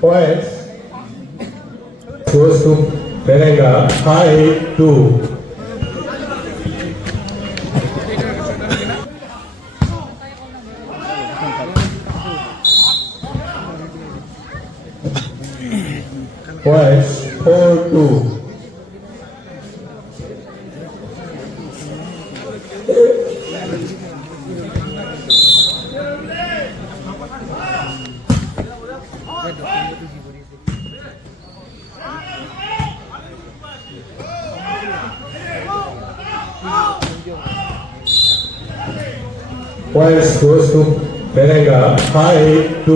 Points goes to Berenga 5-2. Points 4-2. Points goes to Berenga 5-2.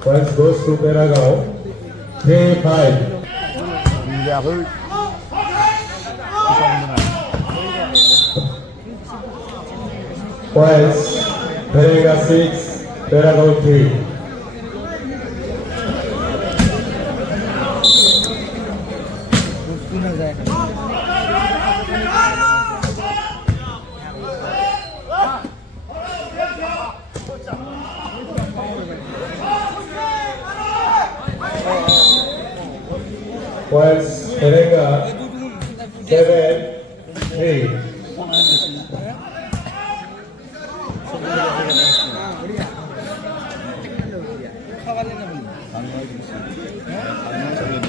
Points goes to Beragao 3-5. Points Berenga 6, Beragao 3. Points Berenga 7-3.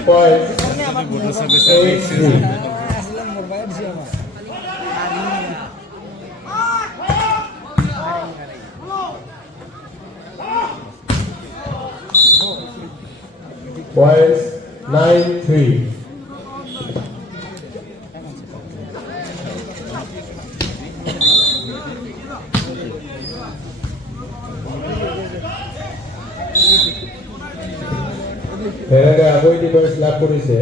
Points 8-3. Points 9-3. Berenga agoi di points লাভ কৰিছে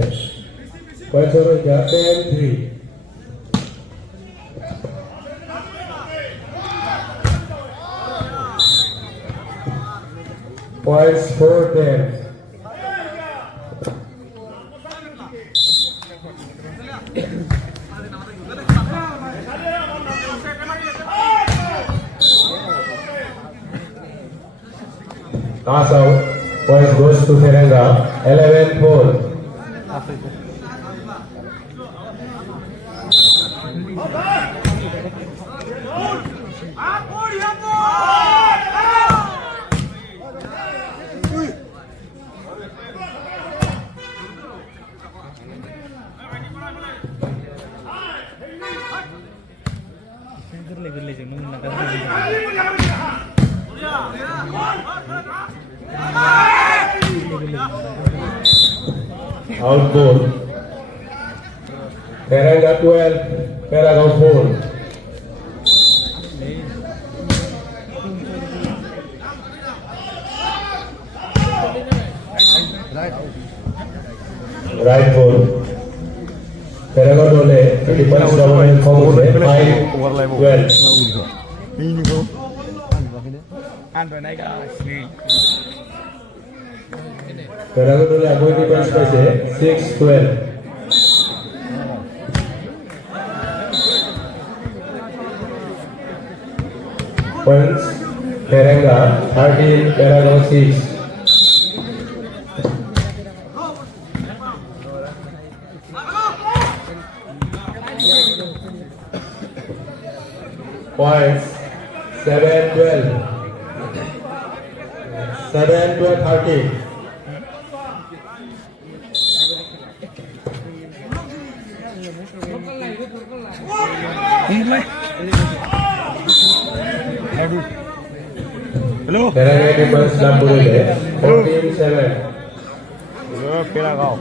points হল এতিয়া 10-3. Points 4-10. Toss out. Points goes to Berenga 11-4. Out ball. Berenga 12, Beragao 4. Right ball. Beragao dole 30 points double forward 5-12. Beragao dole agoi di points paise 6-12. Points Berenga 13, Beragao 6. Points 7-12. 7-13. Hello. Berenga di points laভ কৰিলে 14-7. Beragao.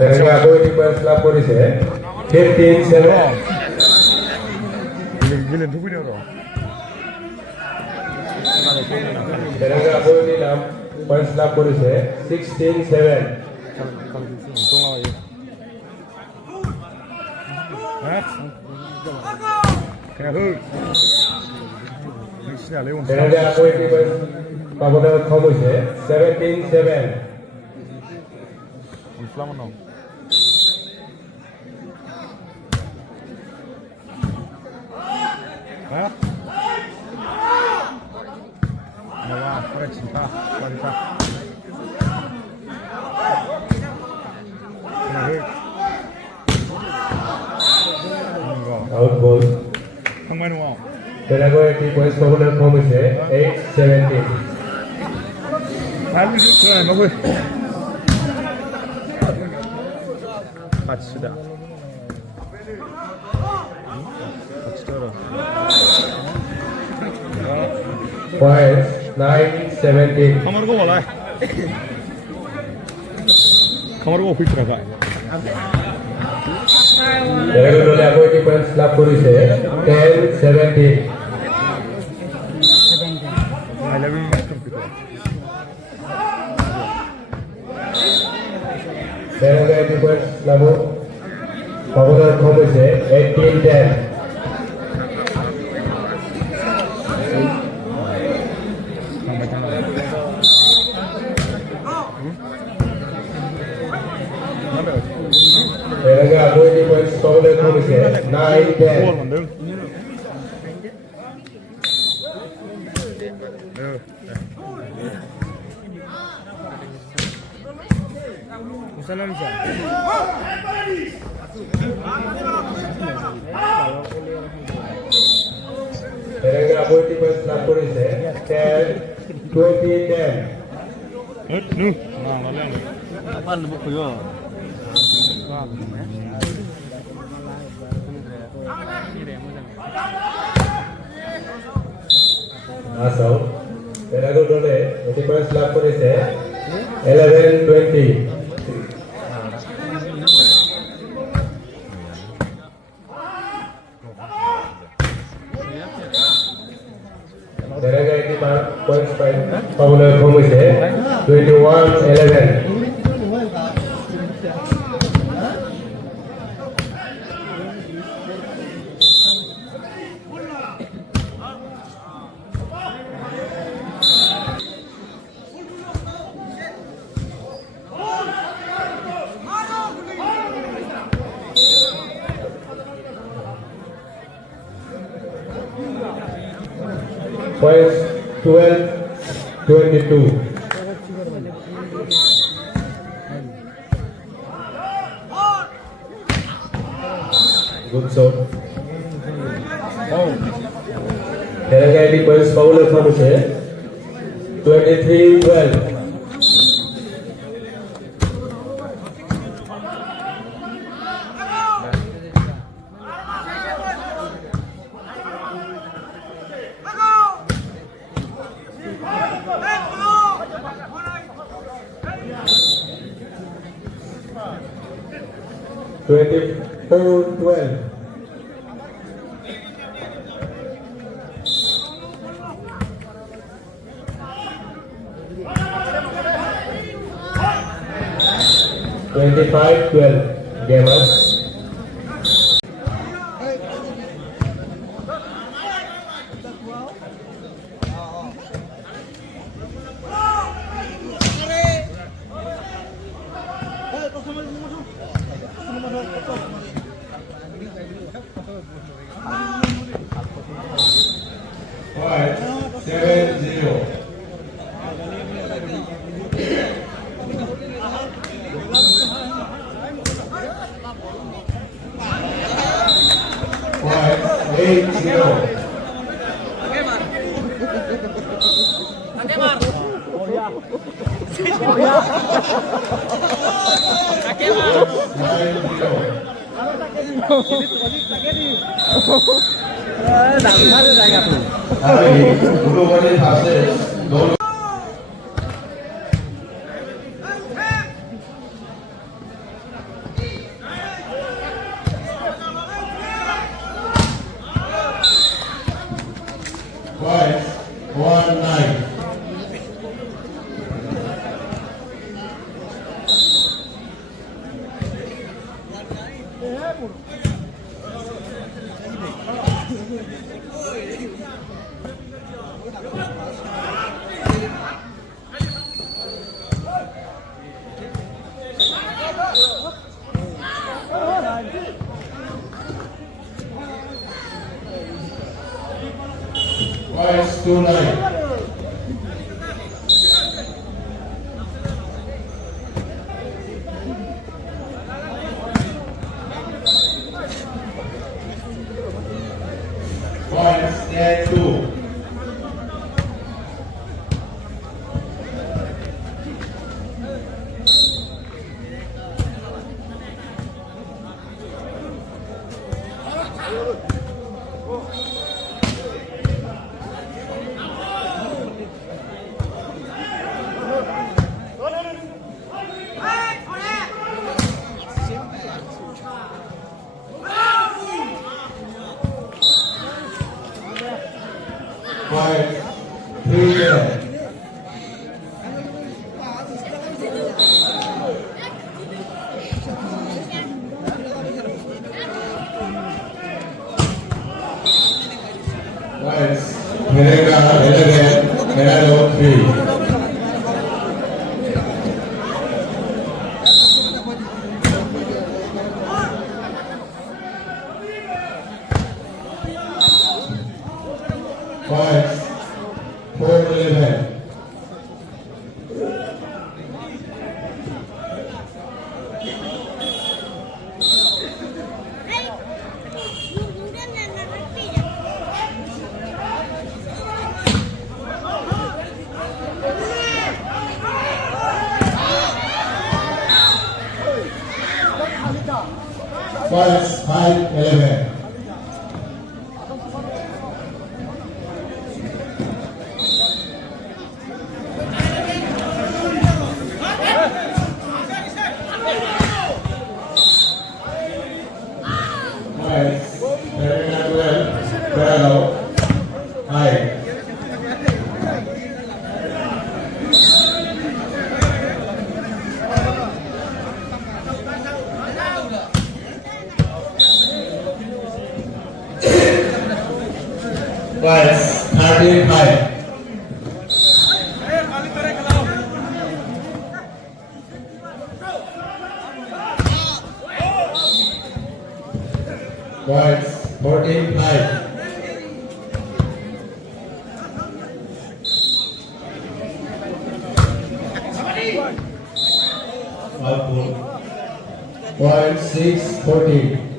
Berenga agoi di points লাভ কৰিছে 15-7. गेलेनो फैदों र' তেলেঙ্গা বইটির নাম points লাভ করেছে 16-7 दंलाबायो हा खोनायाखै नोंसिनालाय তেলেঙ্গা বইটি পয়েন্টস পাবনার কম হয়েছে 17-7 अनसुलामोननाव हा माबा फरायथिनखा बारिखा खोनायाखै আউট বল थांबाय न'आव তেলেঙ্গা একটি পয়েন্টস পাবনার কম হয়েছে 8-17 आरो खोनानाय माबो खाथिसो दा खाथिथ' र' পয়েন্টস 9-17 खामारगावआलाय खामारगावआव फैथाराखै তেলেঙ্গা দলে আরো একটি পয়েন্টস লাভ করেছে 10-17 आइलाबि তেলেঙ্গা একটি পয়েন্টস লাভ পাবনার কম হয়েছে 18-10 थांबाय थानांगौ তেলেঙ্গা আরো একটি পয়েন্টস পাবনার কম হয়েছে 9-10 बल मोनदों তেলেঙ্গা আরো একটি পয়েন্টস লাভ করেছে 10-20-10 nu नांलालै आंनो Apaan lu buku আসল তেলেঙ্গা দলে একটি পয়েন্টস লাভ করেছে 11-20 তেলেঙ্গা একটি পয়েন্টস পাবনার কম হয়েছে 21-11 points 12-22 good shot তেলেঙ্গা একটি পয়েন্টস পাবনার কম হয়েছে 23-12 24-12 25-12 game up Point 7-0 Point 8-0 아니, 물어보니 다시 너 Points 1-9. Points 2-9. Points 10-2. Points 3-10. Points Mereka 11, Merado 3. Points 4-11. Points 5-11. Points 12, Merado 5. Points 13-5. Points 14-5. Points 6-14.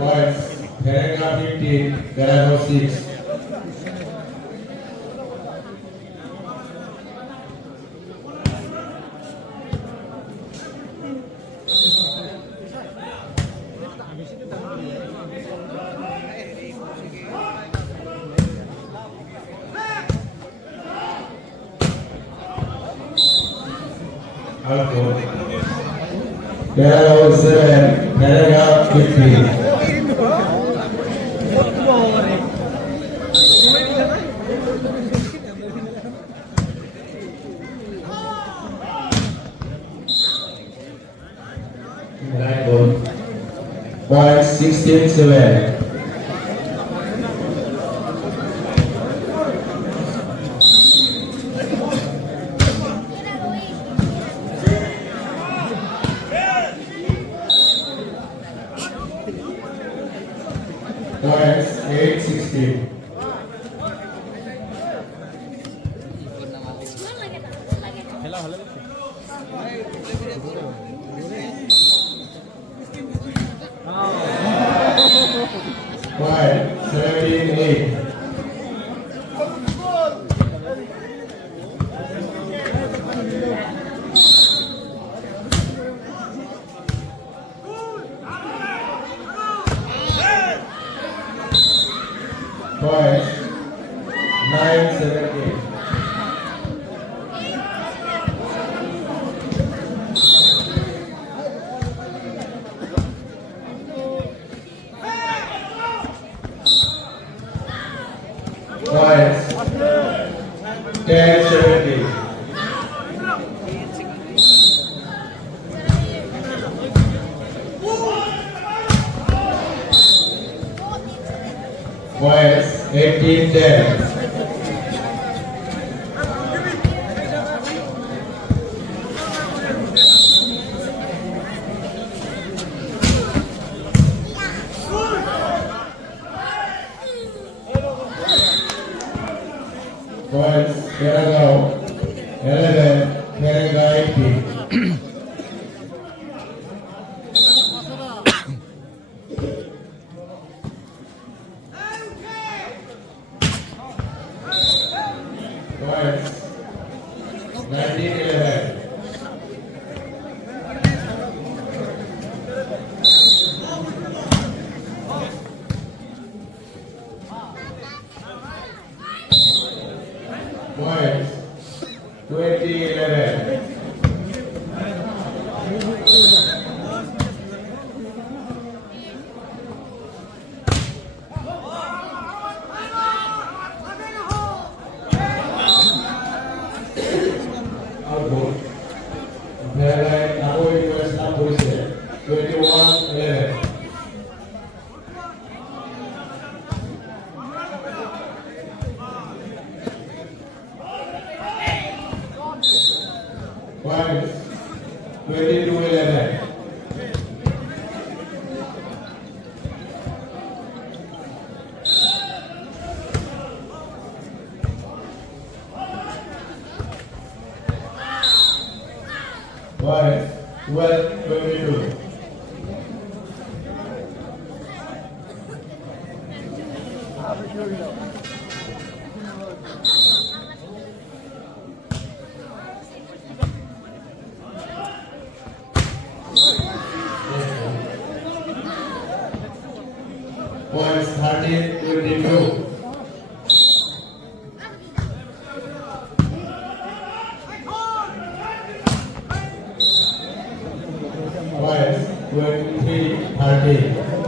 Points Mereka 15, Merado 6. Merado 7, Mereka 15. Points 16-7. Points 8-16. Points 17-8. 9-17. Points 10-17. Points 18-10. Points Keragao 11, Kerala 18. Points 19-11. Points 20-11. Output. Kerala Napoli US Napoli 21-11. Points 22-11. Points 12-22. Points 13-22. Points 23-13.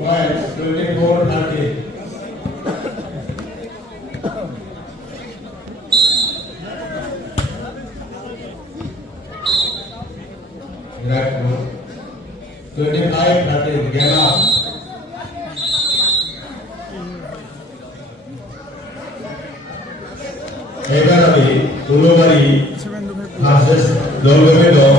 Points 24-13. Right move. 25-13. Gala. এবার আমি Ulubari versus দলগমে দল